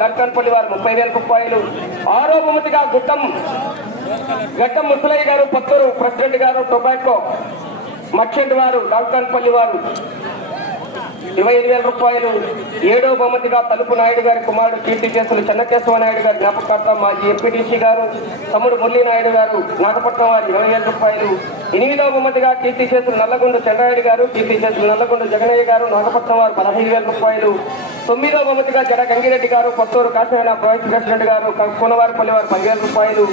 దర్శనపల్లి వారు ముప్పై వేల రూపాయలు ఆరో బహుమతిగా గుట్టం గడ్డం ముసలయ్య గారు పత్తూరు ప్రెసిడెంట్ గారు టొబాకో మర్చెంట్ వారు డాక్టర్పల్లి వారు ఇరవై ఐదు వేల రూపాయలు. ఏడో బహుమతిగా తలుపు నాయుడు గారి కుమారుడు కీర్తి కేసులు చెన్నకేశవ నాయుడు గారి జ్ఞాపకర్త మాజీ ఎంపీటీసీ గారు తమ్ముడు మురళీ నాయుడు గారు నాగపట్నం వారి ఇరవై వేల రూపాయలు. ఎనిమిదవ బహుమతిగా కీర్తి చేతులు నల్లగొండ చంద్రాయుడు గారు కీర్తి చేతులు నల్లగొండ జగనయ్య గారు నాగపట్నం వారు పదహైదు వేల రూపాయలు. తొమ్మిదవ బహుమతిగా జడ గంగిరెడ్డి గారు కొత్తూరు కాశీనారాయణ వైస్ ప్రెసిడెంట్ గారు కోనవారిపల్లి వారు పదివేల రూపాయలు.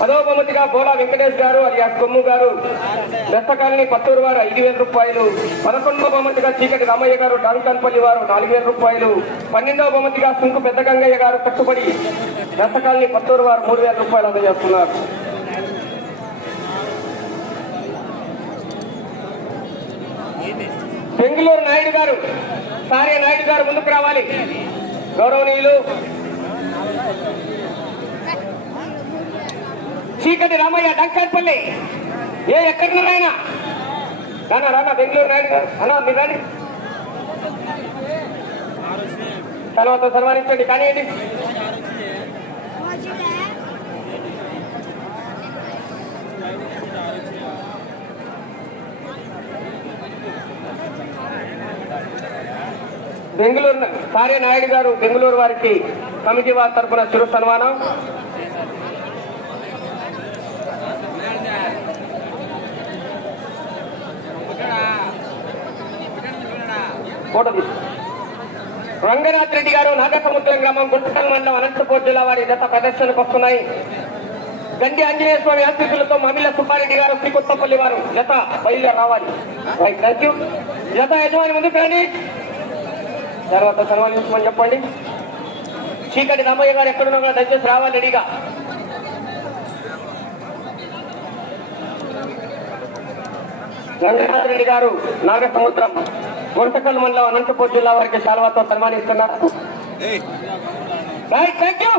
పదవ బహుమతిగా బోలా వెంకటేష్ గారు అలియాస్ కొమ్ము గారు. మెత్తకాలని కొత్తూరు వారు ఐదు వేల రూపాయలు. పదకొండవ బహుమతిగా చీకటి రామయ్య గారు డాంకాన్పల్లి వారు నాలుగు వేల రూపాయలు. పన్నెండవ బహుమతిగా సుంకు పెద్ద గంగయ్య గారు కట్టుబడి మెత్తకాలని పత్తూరు వారు మూడు వేల రూపాయలు అందజేస్తున్నారు. బెంగళూరు నాయుడు గారు సారే నాయుడు గారు ముందుకు రావాలి. గౌరవనీయులు చీకటి రామయ్య డంకర్పల్లి ఏ ఎక్కడున్నారాయన? రానా రానా బెంగళూరు నాయుడు గారు. అన్నా మీరు రండి. తర్వాత సన్మానించండి. కానివ్వండి బెంగళూరు సారే నాయుడు గారు బెంగళూరు వారికి కమిటీ వారి తరఫున చిరు సన్మానం. రంగనాథ్ రెడ్డి గారు నాగసముద్రం గ్రామం గుంటకల్ మండలం అనంతపూర్ జిల్లా వారి జత ప్రదర్శనకు వస్తున్నాయి. గండి ఆంజనేయ స్వామి ఆశీస్సులతో మమిళ సుబ్బారెడ్డి గారు శ్రీకొత్తపల్లి వారు జత బయలుదేరి రావాలి. థ్యాంక్ యూ జత యజమాని ముందుకు రండి. తర్వాత సన్మానించమని చెప్పండి. చీకటి రామయ్య గారు ఎక్కడున్నా కూడా దయచేసి రావాలి రెడీగా. రంగనాథ్ రెడ్డి గారు నాగసముద్రం గుంటకల్ మండలం అనంతపూర్ జిల్లా వారికి శాల్వాతో సన్మానిస్తున్నారు. రైట్ థ్యాంక్ యూ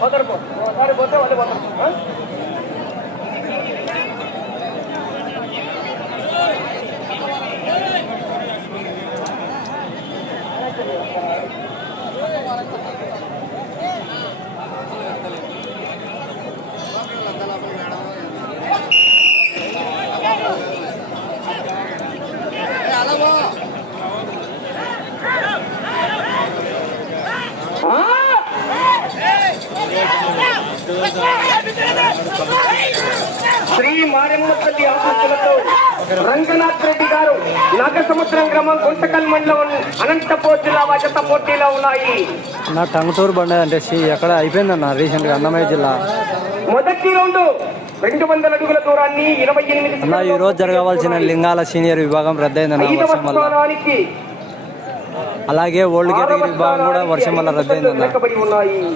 పోతారు పోతే వాళ్ళు పోతారు ఆ? ఆ! శ్రీ మారెమ్మ తల్లి ఆశీస్సులతో రంగనాథ్ రెడ్డి గారు నాగసముద్రం గ్రామం మండలం అనంతపూర్ జిల్లా వాజత పోటీలో ఉన్నాయి. నా టంగుటూరు బండి అంటే సి ఎక్కడ అయిపోయిందన్న రీసెంట్గా అన్నమయ్య జిల్లా. మొదటి రౌండ్ రెండు వందల అడుగుల దూరాన్ని ఇరవై ఎనిమిది ఈ రోజు జరగవలసిన లింగాల సీనియర్ విభాగం రద్దయిందన్న వర్షం వల్ల. అలాగే ఓల్డ్ కేటగిరీ విభాగం కూడా వర్షం వల్ల రద్దయిందన్న.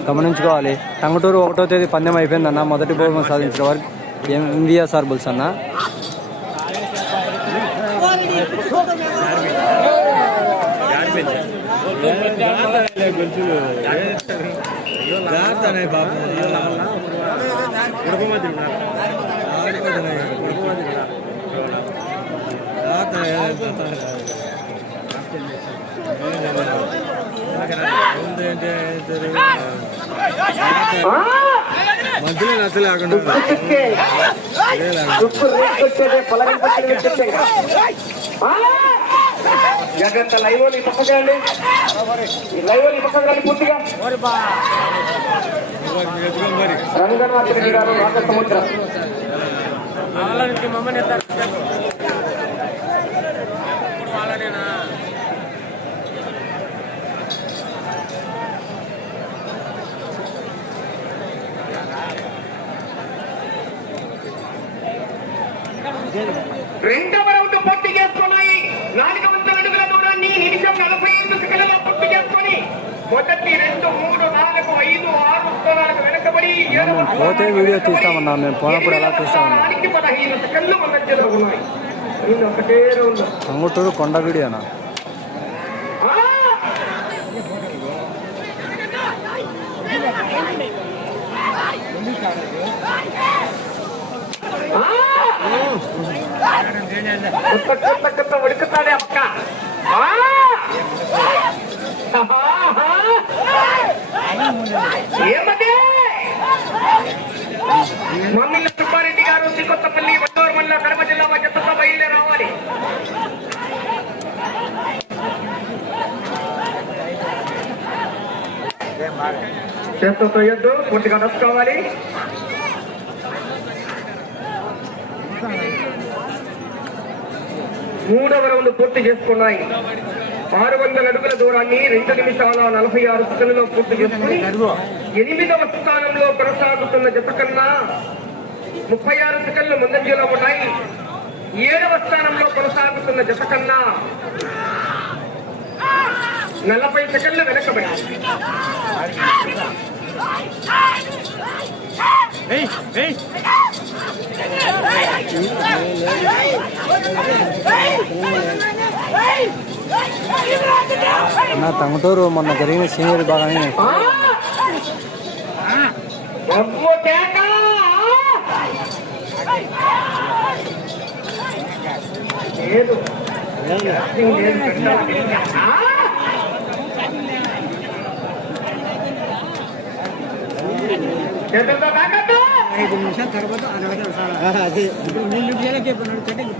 గమనించుకోవాలి. టంగుటూరు ఒకటో తేదీ పందెం అయిపోయిందన్న. మొదటి బహుమతి సాధించిన వారు ఎంవిఎస్ఆర్ బుల్స్ అన్న. ఆ! మధ్యలో నచ్చ లేకుండా దుక్కు పొలం జాగ్రత్త లైవోలు ఈ పక్కకి రండి. ఈ లైవ్ ఈ పక్కకి రండి పూర్తిగా. ఎదుగు మరి గారు రాక సముద్రం. రెండు పూర్తి చేసుకున్నాయి నాలుగు వందల అడుగుల దూరాన్ని నిమిషం నలభై ఐదు సెకండ్లలో పూర్తి చేసుకొని మొదటి రెండు మూడు మేము పోతే వీడియో తీస్తామన్నా మేము పోనప్పుడు ఎలా తీస్తామన్నా టంగుటూరు కొండ వీడియోనా! కొత్త కొత్త కొత్త ఉడుకుతాడే అక్క! ఏమదే మమ్మల్ని సుబ్బారెడ్డి గారు శ్రీకొత్తపల్లి వడ్డూరు మండల కడప జిల్లా మధ్యస్థ బయలుదేరి రావాలి. చేత్తో తొయ్యొద్దు పూర్తిగా నడుచుకోవాలి. మూడవ రౌండ్ పూర్తి చేసుకున్నాయి. ఆరు వందల అడుగుల దూరాన్ని రెండు నిమిషాల నలభై ఆరు సెకండ్లలో పూర్తి చేసుకుని ఎనిమిదవ స్థానంలో కొనసాగుతున్న జత కన్నా ముప్పై ఆరు సెకండ్లు ముందంజలో ఉన్నాయి ఏడవ స్థానంలో కొనసాగుతున్న జత కన్నా నలభై సెకండ్లు వెనకబడి నా తమటూరు మొన్న జరిగిన సీనియర్ బాగానే ఆ! ఐదు నిమిషాల తర్వాత అరవై నిమిషాలు అదే. ఇప్పుడు మూడు నిమిషాలకి ఎప్పుడు ఇంక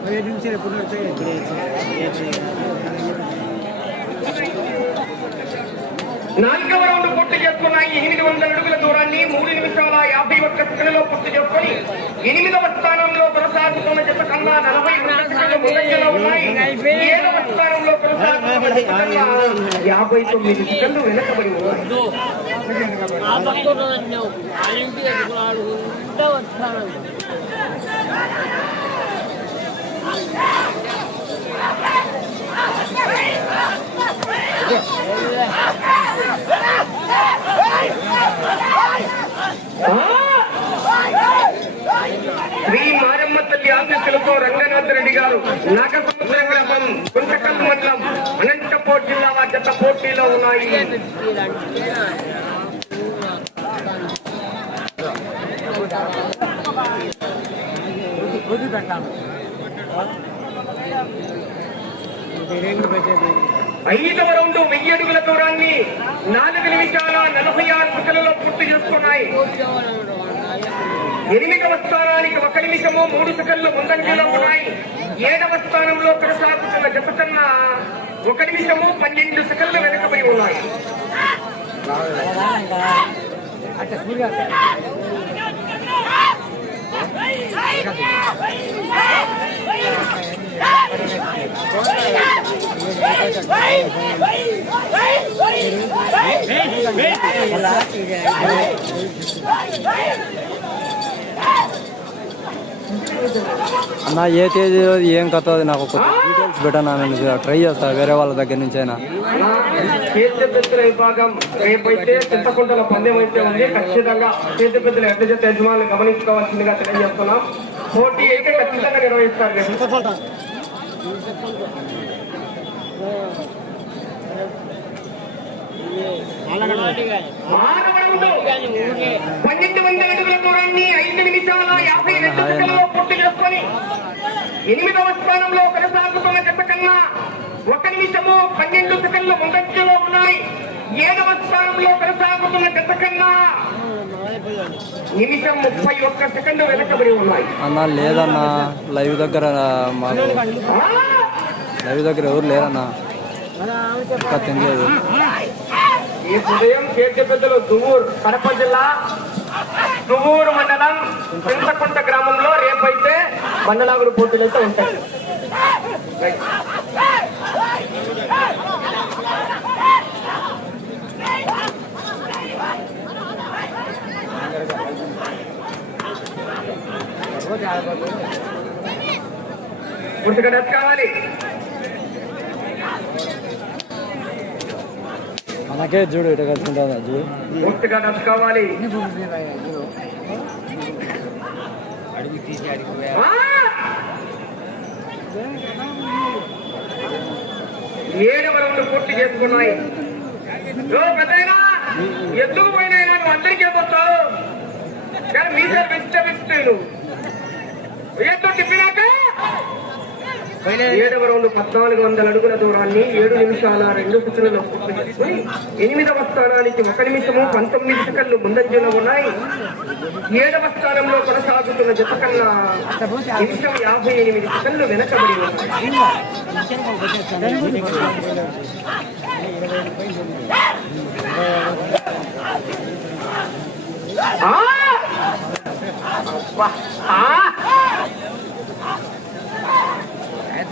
పదిహేను నిమిషాలు ఎప్పుడు నడుస్తాయి నాలుగవ రౌండ్ పూర్తి చేసుకున్నాయి ఎనిమిది వందల అడుగుల దూరాన్ని మూడు నిమిషాల యాభై ఒక్క సెకండ్లో పూర్తి చేసుకొని ఎనిమిదవ స్థానంలో కొనసాగుతున్న జత కన్నా నలభై ముందంజలో ఉన్నాయి. ఏడవ స్థానంలో కొనసాగుతున్న యాభై తొమ్మిది సెకండ్లు వెనకబడి ఉన్నాయి. ఆ పక్కన ఉన్నావు ఆ ఇంటి దగ్గర ఆడుకుంటూ వస్తాను శ్రీ మారమ్మ తల్లి ఆఫీసులతో రంగనాథ్ రెడ్డి గారు నాగసముద్ర గ్రామం గుంటకల్ మండలం అనంతపూర్ జిల్లా వారి పోటీలో ఉన్నాయి రోజు పెట్టాను రేగులు పెట్టేది ఐదవ రౌండ్ వెయ్యి అడుగుల దూరాన్ని నాలుగు నిమిషాల నలభై ఆరు సెకండ్లలో పూర్తి చేసుకున్నాయి. ఎనిమిదవ స్థానానికి ఒక నిమిషము మూడు సెకండ్లు ముందంజలో ఉన్నాయి. ఏడవ స్థానంలో కొనసాగుతున్న జత కన్నా ఒక నిమిషము పన్నెండు సెకండ్లు వెనుకబడి ఉన్నాయి. అన్న ఏ తేదీలో ఏం కథ అది? నాకు కొంచెం డీటెయిల్స్ పెట్టాను నేను ట్రై చేస్తా వేరే వాళ్ళ దగ్గర నుంచి అయినా చేతి పెద్దల విభాగం రేపైతే చింతకుంటల పందెం అయితే ఉంది ఖచ్చితంగా చేతి పెద్దల ఎడ్ల చేత యజమానులు గమనించుకోవాల్సిందిగా తెలియజేస్తున్నాం. పోటీ అయితే ఖచ్చితంగా నిర్వహిస్తారు. పన్నెండు వందల అడుగుల దూరాన్ని ఐదు నిమిషాల యాభై రెండు సెకండ్లలో పూర్తి చేసుకొని ఎనిమిదవ స్థానంలో కొనసాగుతున్న జత కన్నా ఒక నిమిషము పన్నెండు సెకండ్లు ముందంజలో ఉన్నాయి. ఏడవ స్థానంలో కొనసాగుతున్న జత కన్నా నిమిషం ముప్పై ఒక్క సెకండ్ వెనకబడి ఉన్నాయి. అన్న లేదన్నా లైవ్ దగ్గర మాకు! లైవ్ దగ్గర ఎవరు లేరన్నా? ఇంకా తెలియదు ఈ ఉదయం కేర్తి పెద్దలు దువ్వూరు కడప జిల్లా దువ్వూరు మండలం చింతకుంట గ్రామంలో రేపైతే మండలాగుడు పోటీలు అయితే ఉంటాయి. పూర్తిగా డస్ కావాలి. మనకే చూడు ఇటు కలిసి ఉంటుందా చూడు పూర్తిగా డస్ కావాలి. ఆ! ఏడవ రౌండ్ పూర్తి చేసుకున్నాయి. పెద్దయినా ఎందుకు పోయినా నువ్వు అందరికీ వస్తావు కానీ మీ సార్ వెజిటబుల్స్ ఏడవ రౌండ్ పద్నాలుగు వందల అడుగుల దూరాన్ని ఏడు నిమిషాల రెండు సెకండ్లలో పూర్తి చేసుకుని ఎనిమిదవ స్థానానికి ఒక నిమిషము పంతొమ్మిది సెకండ్లు ముందంజలో ఉన్నాయి. ఏడవ స్థానంలో కొనసాగుతున్న జత కన్నా నిమిషం యాభై ఎనిమిది సెకండ్లు వెనకబడి ఉన్నాయి. ఆ! అబ్బా! ఆ!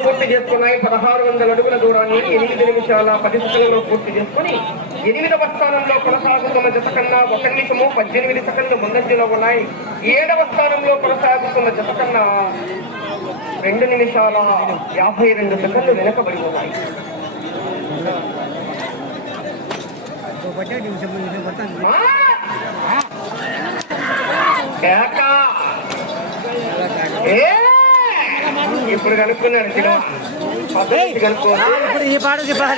పూర్తి చేసుకున్నాయి పదహారు వందల అడుగుల దూరాన్ని ఎనిమిది నిమిషాల పది పూర్తి చేసుకుని ఎనిమిదవ స్థానంలో కొనసాగుతున్న జత కన్నా ఒక నిమిషము పద్దెనిమిది సెకండ్లు ముందంజలో ఉన్నాయి ఏడవ స్థానంలో కొనసాగుతున్న జత కన్నా రెండు నిమిషాల యాభై రెండు సెకండ్లు వెనకబడి ఉన్నాయి కేక! ఏ! ఇప్పుడు కనుక్కున్నాడు ఇప్పుడు ఈ పాట చెప్పాలి.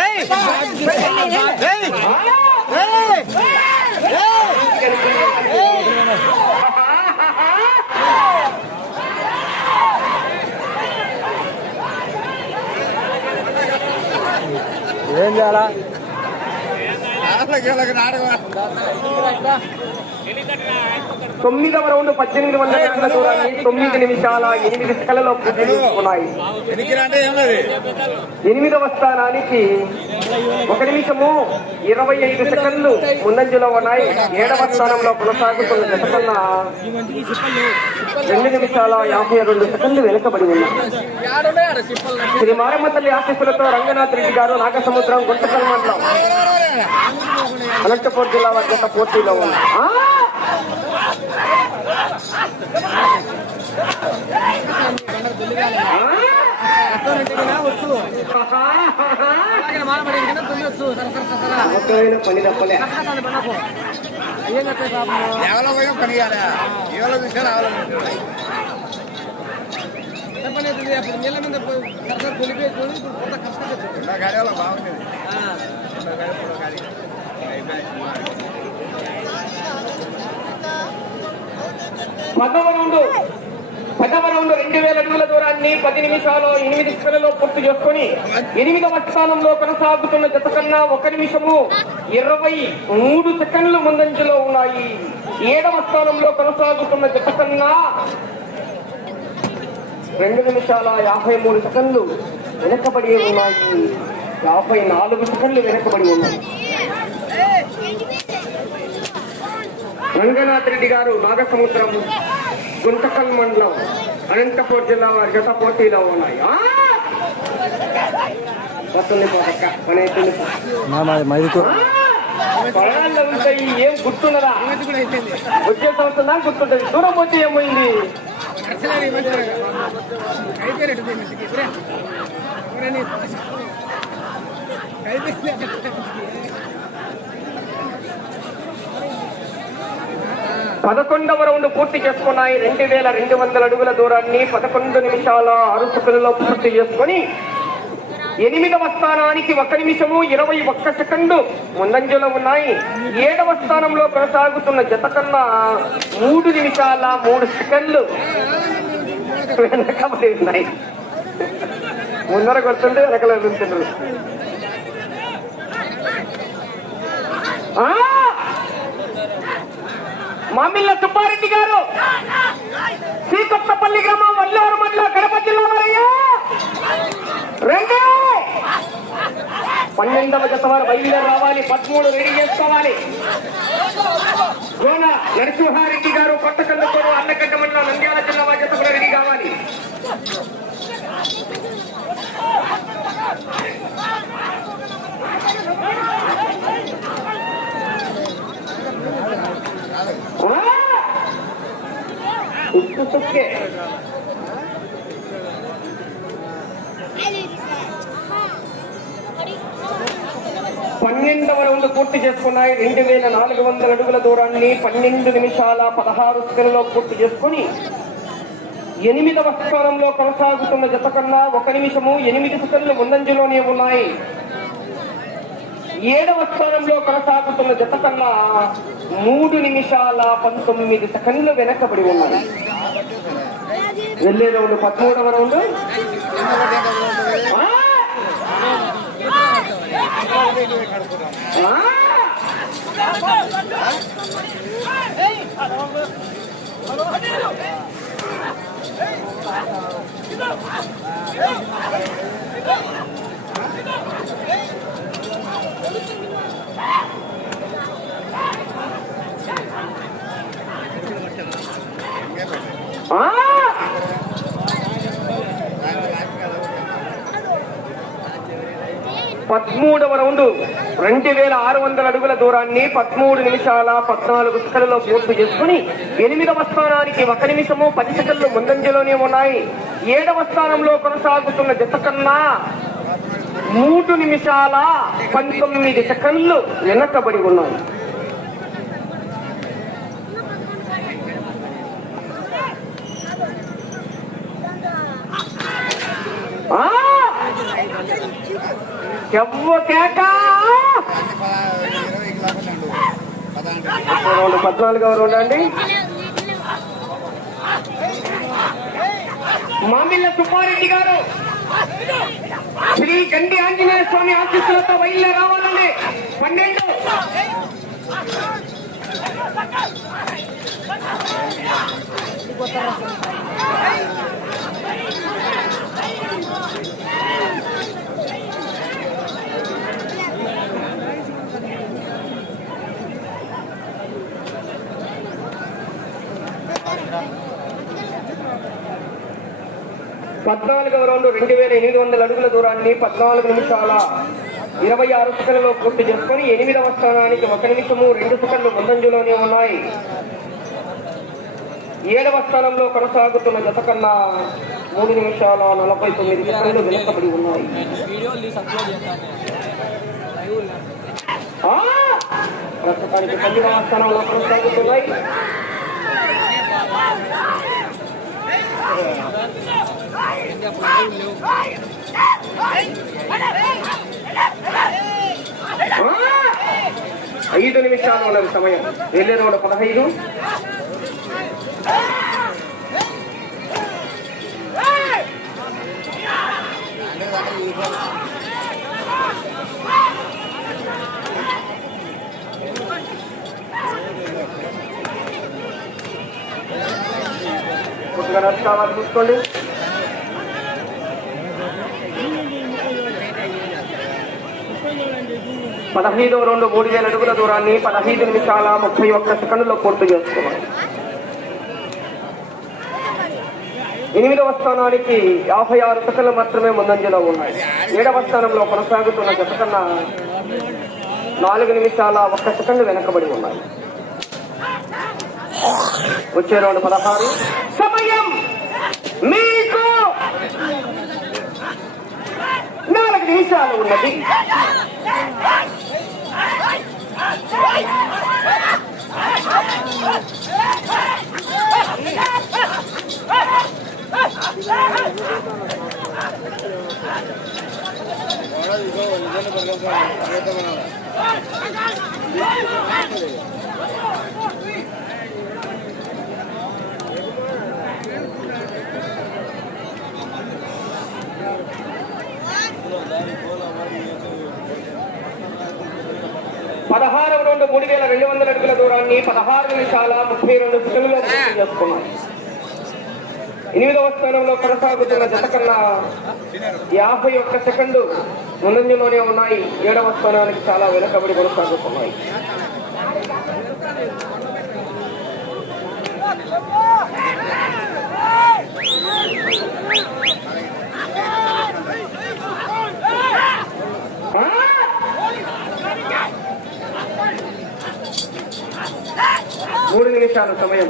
ఏయ్! ఏయ్! ఏం చేయాలా? తొమ్మిదవ రౌండ్ పద్దెనిమిది వందల మీటర్ల దూరాన్ని తొమ్మిది నిమిషాల ఎనిమిది సెకండ్లలో పూర్తి చేసుకున్నాయి ఎనిమిదవ స్థానానికి ఒక నిమిషము ఇరవై ఐదు సెకండ్లు ముందంజలో ఉన్నాయి. ఏడవ స్థానంలో కొనసాగుతున్న కన్నా రెండు నిమిషాల యాభై రెండు సెకండ్లు వెనుకబడి ఉన్నాయి. శ్రీ మారమ్మ తల్లి ఆశీస్సులతో రంగనాథ్ రెడ్డి గారు నాగసముద్రం గుంటకల్ మండలం అనంతపూర్ జిల్లా వారి జత పోటీలో ఉన్నారు! సమగ్రమైన పని తప్పలే ఎవరో పోయి పని చేయాలి ఎవరో చూసారు ఎవరో బాగుండేది నా గాడి పదవ రౌండ్ పదవ రౌండ్ రెండు వేల అడుగుల దూరాన్ని పది నిమిషాలు ఎనిమిది సెకండ్లలో పూర్తి చేసుకొని ఎనిమిదవ స్థానంలో కొనసాగుతున్న జత కన్నా ఒక నిమిషము ఇరవై మూడు సెకండ్లు ముందంజలో ఉన్నాయి ఏడవ స్థానంలో కొనసాగుతున్న జత కన్నా రెండు నిమిషాల యాభై మూడు సెకండ్లు వెనకబడి ఉన్నాయి యాభై నాలుగు సెకండ్లు వెనకబడి ఉన్నాయి రంగనాథ్ రెడ్డి గారు నాగసముద్రం గుంటకల్ మండలం అనంతపూర్ జిల్లా వారి జత పోటీలో ఉన్నాయి! వస్తుంది పోదక్క మన! పొలాల్లో ఉంటాయి ఏం గుర్తున్నదా వచ్చే సంవత్సరం గుర్తుంటది. దూరం పోతే ఏమైంది? పదకొండవ రౌండ్ పూర్తి చేసుకున్నాయి. రెండు వేల రెండు వందల అడుగుల దూరాన్ని పదకొండు నిమిషాల ఆరు సెకండ్లో పూర్తి చేసుకొని ఎనిమిదవ స్థానానికి ఒక నిమిషము ఇరవై ఒక్క సెకండు ముందంజలో ఉన్నాయి. ఏడవ స్థానంలో కొనసాగుతున్న జత కన్నా మూడు నిమిషాల మూడు సెకండ్లు వెనకబడి ఉన్నాయి. ముందర కొడుతుంటే వెనకలు వెళ్తుంటారు మామిళ్ళ సుబ్బారెడ్డి గారు. శ్రీకొత్తపల్లి గ్రామం వల్లూరు మండలం కడప జిల్లా మరయ్యా రెండు. పన్నెండవ జత వారు బయలుదేరి రావాలి. పదమూడు రెడీ చేసుకోవాలి. గోన నరసింహారెడ్డి గారు కొత్త కళ్ళతో మండలం నంద్యాల జిల్లా వారి జత కూడా రెడీ కావాలి ఆ! ఉక్కు పన్నెండవ రౌండ్ పూర్తి చేసుకున్నాయి. రెండు వేల నాలుగు వందల అడుగుల దూరాన్ని పన్నెండు నిమిషాల పదహారు సెకండ్లో పూర్తి చేసుకుని ఎనిమిదవ స్థానంలో కొనసాగుతున్న జత కన్నా ఒక నిమిషము ఎనిమిది సెకండ్లు ముందంజలోనే ఉన్నాయి. ఏడవ స్థానంలో కొనసాగుతున్న జత కన్నా మూడు నిమిషాల పంతొమ్మిది సెకండ్లు వెనకబడి ఉన్నాయి. వెళ్ళే రౌండ్ పదమూడవ రౌండ్ ఆ! ఆ! ఆ! పదమూడవ రౌండ్. రెండు వేల ఆరు వందల అడుగుల దూరాన్ని పదమూడు నిమిషాల పద్నాలుగు సెకండ్లలో పూర్తి చేసుకుని ఎనిమిదవ స్థానానికి ఒక నిమిషము పది సెకండ్లు ముందంజలోనే ఉన్నాయి. ఏడవ స్థానంలో కొనసాగుతున్న జత కన్నా మూడు నిమిషాల పంతొమ్మిది సెకండ్లు వెనకబడి ఉన్నాయి ఆ! ఎవ్వ కేక ఇరవై కిలోమీటర్లు పదహారు రౌండ్ పద్నాలుగు ఎవరు అండి మామిళ్ళ సుబ్బారెడ్డి గారు. శ్రీ గండి ఆంజనేయ స్వామి ఆశీస్సులతో బయలు రావాలండి పన్నెండు. పద్నాలుగవ రౌండ్ రెండు వేల ఎనిమిది వందల అడుగుల దూరాన్ని పద్నాలుగు నిమిషాల ఇరవై ఆరు సెకండ్లలో పూర్తి చేసుకొని ఎనిమిదవ స్థానానికి ఒక నిమిషము రెండు సెకండ్లు ముందంజలోనే ఉన్నాయి. ఏడవ స్థానంలో కొనసాగుతున్న జత కన్నా మూడు నిమిషాల నలభై తొమ్మిది సెకండ్లు వెనుకబడి ఉన్నాయి. ప్రస్తుతానికి పన్నెండవ స్థానంలో కొనసాగుతున్నాయి. ఐదు నిమిషాలు ఉన్నది సమయం. వెళ్ళే రోడ్డు పదహైదు. కొద్దిగా రద్దు కావాలి చూసుకోండి. పదహైదు రెండు మూడు వేల అడుగుల దూరాన్ని పదహైదు నిమిషాల ముప్పై ఒక్క సెకండ్లో పూర్తి చేసుకోవాలి. ఎనిమిదవ స్థానానికి యాభై ఆరు సెకండ్లు మాత్రమే ముందంజలో ఉన్నాయి. ఏడవ స్థానంలో కొనసాగుతున్న జత కన్నా నాలుగు నిమిషాల ఒక్క సెకండ్ వెనకబడి ఉన్నాయి. వచ్చే రెండు పదహారు. సమయం మీకు నాలుగు నిమిషాలు ఉన్నది. ahora digo, yo no పదహారవ రెండు మూడు వేల రెండు వందల అడుగుల దూరాన్ని పదహారు నిమిషాల ముప్పై రెండు సెకండ్లో పూర్తి చేసుకున్నాయి ఎనిమిదవ స్థానంలో కొనసాగుతున్న జత కన్నా యాభై ఒక్క సెకండు ముందంజలోనే ఉన్నాయి. ఏడవ స్థానానికి చాలా వెనుకబడి కొనసాగుతున్నాయి! మూడు నిమిషాల సమయం.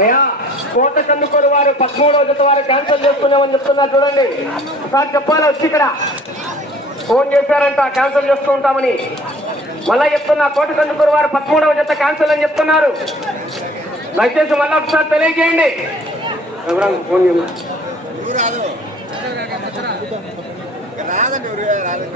అయ్యా కోట కందుకూరు వారు పదమూడవ జత వారు క్యాన్సిల్ చేసుకున్నామని చెప్తున్నారు చూడండి. ఒకసారి చెప్పాలి వచ్చి ఇక్కడ? ఫోన్ చేశారంట క్యాన్సిల్ ఉంటామని. మళ్ళా చెప్తున్నా కోట కందుకూరు వారు పదమూడవ జత క్యాన్సిల్ అని చెప్తున్నారు. దయచేసి మళ్ళీ ఒకసారి తెలియజేయండి. ఫోన్ చేయమని. రాదండి ఊరు రాదు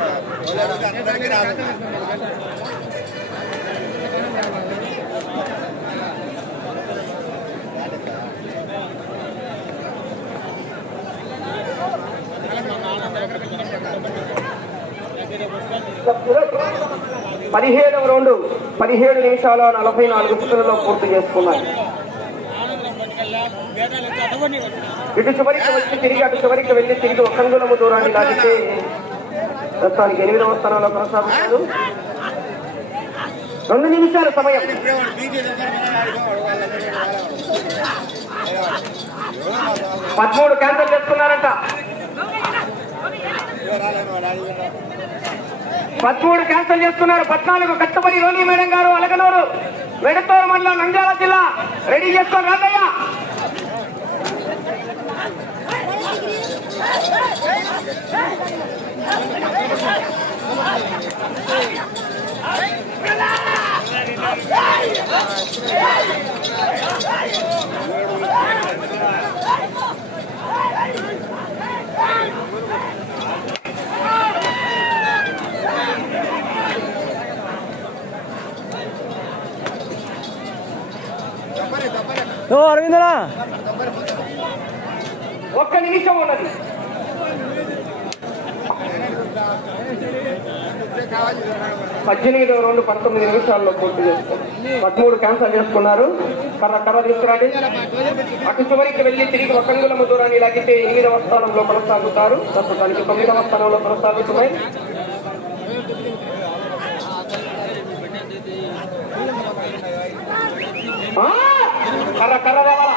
పదిహేడవ రౌండ్ పదిహేడు నిమిషాల నలభై నాలుగు సెకండ్లలో పూర్తి చేసుకున్నాయి. ఇటు చివరికి వచ్చి తిరిగి అటు చివరికి వెళ్ళి తిరిగి ఒక అంగుళము దూరాన్ని దాటితే ప్రస్తుతానికి ఎనిమిదవ స్థానంలో కొనసాగుతారు రెండు నిమిషాల సమయం. పదమూడు క్యాన్సిల్ చేసుకున్నారంట పదమూడు క్యాన్సిల్ చేస్తున్నారు. పద్నాలుగు కట్టబడి రోని మేడం గారు అలగనూరు వెడతూరు మండలం నంద్యాల జిల్లా. రెడీ చేసుకొని రాదయ్యా ಅರವಿಂದಣ್ಣ ಒಕ್ಕ ನಿಮಿಷ పద్దెనిమిదవ రెండు పంతొమ్మిది నిమిషాల్లో పూర్తి చేసుకున్నారు పదమూడు క్యాన్సల్ చేసుకున్నారు. కర్ర కర్ర తీసుకురండి. అటు చివరికి వెళ్ళి తిరిగి ఒక దూరాన్ని లాగితే ఎనిమిదవ స్థానంలో కొనసాగుతారు. ప్రస్తుతానికి తొమ్మిదవ స్థానంలో కొనసాగుతున్నాయి. కర్ర కర్ర రావాలా?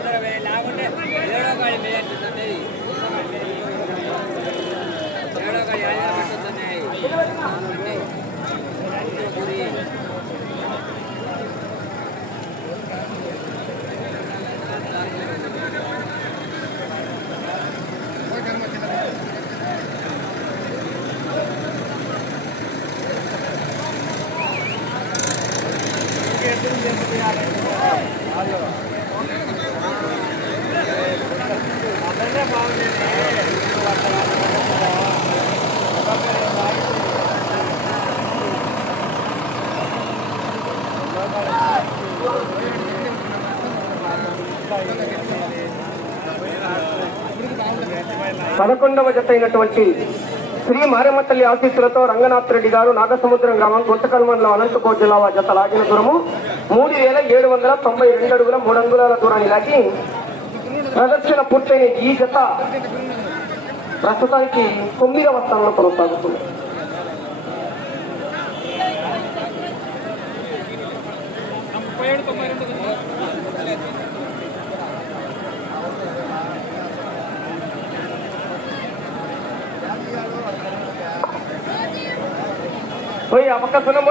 ఏడో కాడి ఏడో కాడి పదకొండవ జత అయినటువంటి శ్రీ మారమతల్లి ఆశీస్సులతో రంగనాథ్ రెడ్డి గారు నాగసముద్రం గ్రామం గుంటకల్ మండలం జిల్లా జత లాగిన దూరము. మూడు వేల ఏడు వందల తొంభై రెండు అడుగుల మూడు అంగుళాల దూరాన్ని లాగి ప్రదర్శన పూర్తయిన ఈ జత ప్రస్తుతానికి తొమ్మిదవ స్థానంలో కొనసాగుతుంది. పోయి ఆ పక్క సున్నం పోయి.